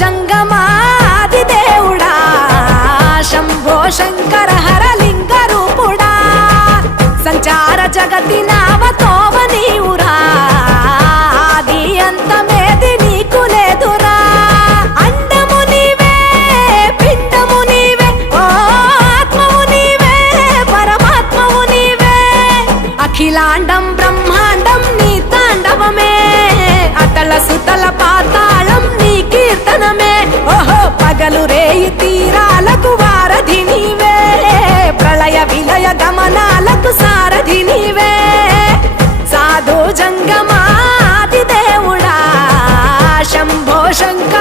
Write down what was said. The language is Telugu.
జంగమాది దేవుడా శంభో శంకర హరలింగ రూపుడా సంచార జగతి నావతోవ నీవురా ఆది అంతమేది నీకు లేదురా అండము నీవే పిండము నీవే ఓ ఆత్మవు నీవే పరమాత్మవు నీవే అఖిలాండం బ్రహ్మాండం నీ తాండవమే అతల సుతల పాతాళం నీ కీర్తనమే ఓహో పగలు రేయి తీరాలకు వారధి నీవే ప్రళయ విలయ గమనాలకు సారథి నీవే సాధు జంగమాది దేవుడా శంభో శంకర